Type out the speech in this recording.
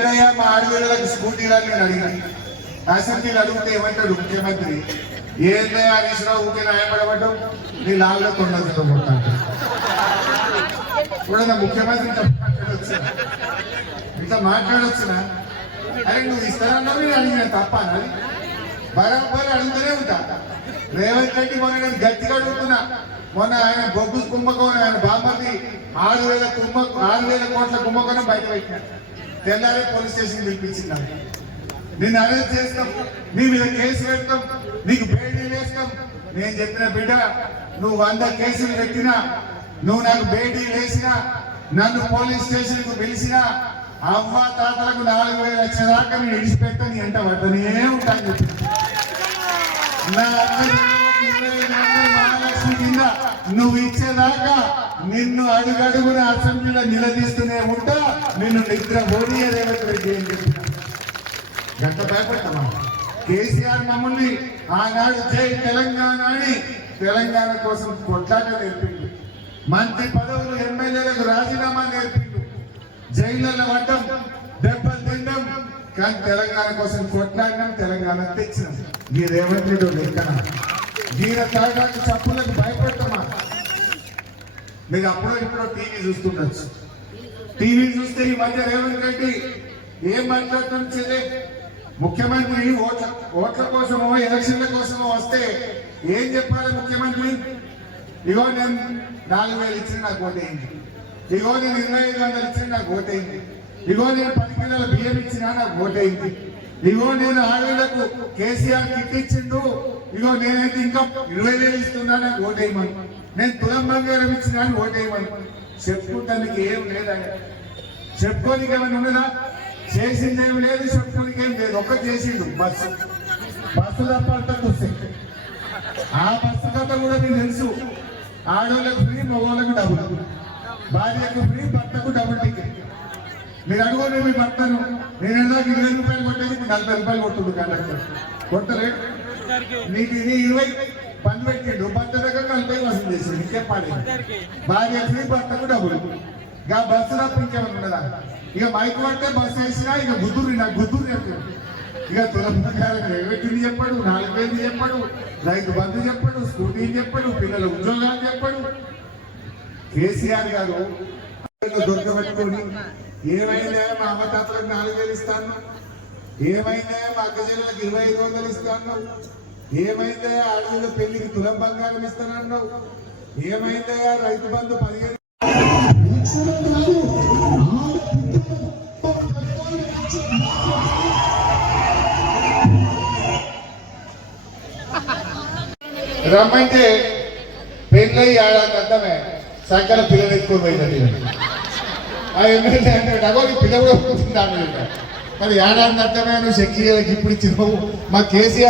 ఎక్కడయ్యా మా ఆడపిల్లలకు స్కూటీలని నేను అడిగిన. అసెంబ్లీలు అడిగితే ఏమంటాడు ముఖ్యమంత్రి? ఏందే హరీష్ రావు ఊకే న్యాయపడబడ్డం నీ లాల్లో తొండతో కొట్టాడు కూడా ముఖ్యమంత్రి ఇంత మాట్లాడొచ్చిన? ఇంత మాట్లాడొచ్చునా? అరే నువ్వు ఇస్తానన్నావు నేను అడిగిన తప్ప అది బరాబర్ అడుగుతూనే ఉంటా. రేవంత్ రెడ్డి మొన్న నేను గట్టిగా అడుగుతున్నా. మొన్న ఆయన బొగ్గు కుంభకోణం ఆయన బామ్మది ఆరు వేల కుంభ ఆరు వేల కోట్ల కుంభకోణం బయట పెట్టినాడు తెల్లారే పోలీస్ స్టేషన్ పిలిపించింది నిన్ను అరెస్ట్ చేస్తాం. నీ మీద కేసు పెడతాం. నీకు బెయిల్ వేస్తాం. నేను చెప్పిన బిడ్డ నువ్వు వంద కేసులు పెట్టినా నువ్వు నాకు బేటీ వేసినా నన్ను పోలీస్ స్టేషన్కు పిలిచినా అవ్వ తాతలకు నాలుగు వేల లక్షల దాకా నేను ఇడిచిపెట్టని ఎంట వద్దనే ఉంటాను నా మహాలక్ష్మి కింద నువ్వు ఇచ్చేదాకా నిన్ను అడుగడుగున అసెంబ్లీలో నిలదీస్తూనే ఉంటా నిన్ను నిద్ర పోనీయ రేవంత్ రెడ్డి గంట భయపడతామా కేసీఆర్ మమ్మల్ని ఆనాడు జై తెలంగాణ అని తెలంగాణ కోసం కొట్లాట నేర్పిండు. మంత్రి పదవులు ఎమ్మెల్యేలకు రాజీనామా నేర్పిండు. జైళ్ళ పడ్డం దెబ్బలు తిండం కానీ తెలంగాణ కోసం కొట్లాడినాం తెలంగాణ తెచ్చినాం. ఈ రేవంత్ రెడ్డి లెక్కన వీర తాగాకి చప్పులకు భయపడతాం మీరు అప్పుడో ఇప్పుడు టీవీ చూస్తుండొచ్చు. టీవీ చూస్తే ఈ మధ్య రేవంత్ రెడ్డి ఏం మాట్లాడుతుంది ముఖ్యమంత్రి ఓట్ల ఓట్ల కోసమో ఎలక్షన్ల కోసమో వస్తే ఏం చెప్పాలి ముఖ్యమంత్రి? ఇగో నేను నాలుగు వేలు ఇచ్చిన నాకు ఓటేయండి ఇగో నేను ఇరవై ఐదు వందలు ఇచ్చిన నాకు ఓటేయండి ఇగో నేను పది కిలోల బియ్యం ఇచ్చిన నాకు ఓటేయండి ఇగో నేను ఆడవాళ్ళకు కేసీఆర్ కిట్ ఇచ్చిండు. ఇగో నేనైతే ఇంకా ఇరవై వేలు ఇస్తున్నా నాకు ఓటేయమని నేను తులం బంగారం ఇచ్చిన అని ఓటేయమని. చెప్పుకుంటానికి ఏం లేదా చెప్పుకోనికి ఏమైనా ఉన్నదా? చేసింది ఏం లేదు చెప్పుకోనికి ఏం లేదు. ఒక్క చేసిండు బస్సు. బస్సు తప్ప అంతా ఆ బస్సు కథ కూడా మీకు తెలుసు. ఆడవాళ్ళకు ఫ్రీ మగవాళ్ళకు డబుల్. భార్యకు ఫ్రీ భర్తకు డబుల్ టికెట్. మీరు అడుగునే మీ భర్తను నేను ఇందాక ఇరవై రూపాయలు కొట్టేది? నలభై రూపాయలు కొట్టుంది కండక్టర్. కొట్టలేడు నీకు ఇది ఇరవై. పని పెట్టిండు భర్త దగ్గర నలభై వసూలు చేసిండు ఇంకే పాడే భార్య ఫ్రీ భర్తకు డబుల్ ఇక బస్సు తప్ప ఇంకేమైనా ఉన్నదా? ఇక మైక్ పడితే బస్సు వేసినా ఇక గుద్దురు నాకు గుద్దురు చెప్పాడు ఇక తులపకారం పెట్టింది చెప్పాడు నాలుగు వేలు చెప్పాడు రైతు బంధు చెప్పాడు స్కూటీ చెప్పాడు పిల్లల ఉద్యోగాలు చెప్పాడు. కేసీఆర్ గారు దొరకబెట్టుకొని ఏమైందా మా అమ్మ తాతలకు నాలుగు వేలు ఇస్తాను? ఏమైందా మా అక్క ఇరవై ఐదు వందలు ఇస్తాను? ఏమైందా అడవుల పెళ్ళికి తులం బంగారం ఇస్తానన్నావు? ఏమైందా రైతు బంధు పదిహేను రమ్మంటే పెళ్ళయి ఏడాది అర్థమే. సకల పిల్లలు ఎక్కువ పోయినది ఆ ఎమ్మెల్యే అంటే అగో నీ పిల్ల కూడా మరి ఏడాది అర్థమే నువ్వు శక్తి ఇప్పుడు ఇచ్చినావు. మా కేసీఆర్